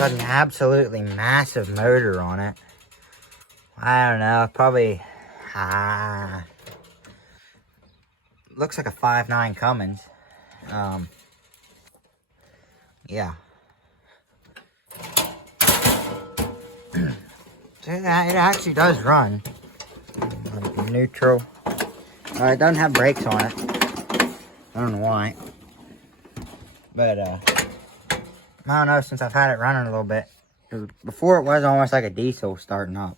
got an absolutely massive motor on it. I don't know, probably, looks like a 5.9 Cummins. Yeah. It actually does run. Like neutral. It doesn't have brakes on it. I don't know why. But, I don't know, since I've had it running a little bit. Before it was almost like a diesel starting up.